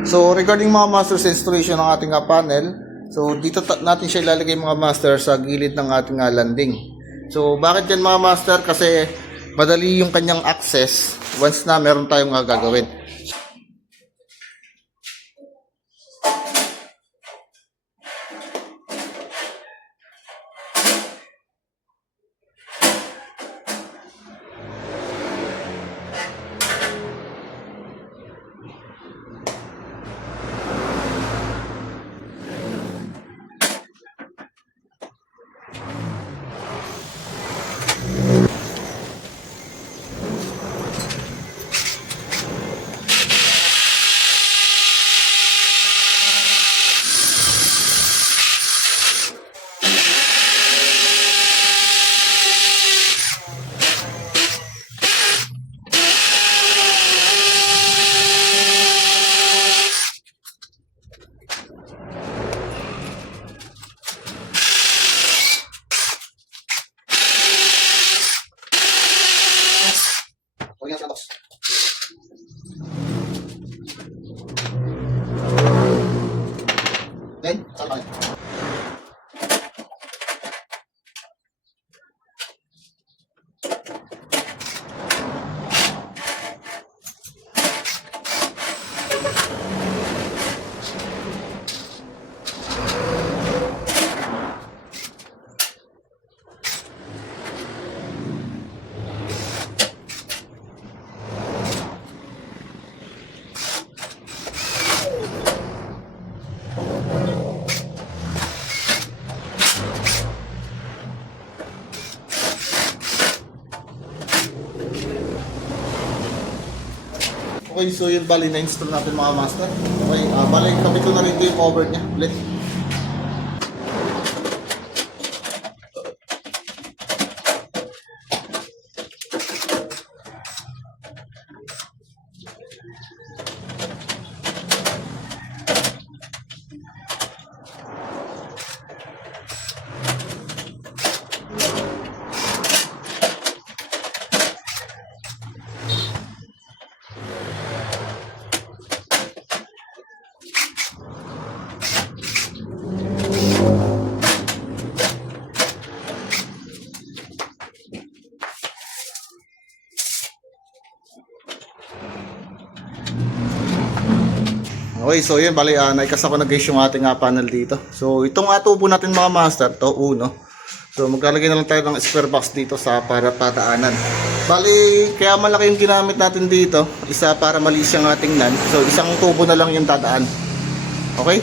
So regarding mga master sa installation ng ating panel, so dito natin siya ilalagay mga master sa gilid ng ating landing. So bakit yan mga master? Kasi madali yung kanyang access once na meron tayong gagawin. Then, saan tayo? Okay, so yun bali na-install natin mga master. Okay, bali kabit ko na rin yung cover niya ulit. Okay, so yun, bali, naikas ako na guys yung ating panel dito. So, itong tubo natin mga master, to uno. So, maglalagay na lang tayo ng square box dito sa para pataanan. Bali, kaya malaki yung ginamit natin dito. Isa para malis yung ating nan. So, isang tubo na lang yung dadaan. Okay?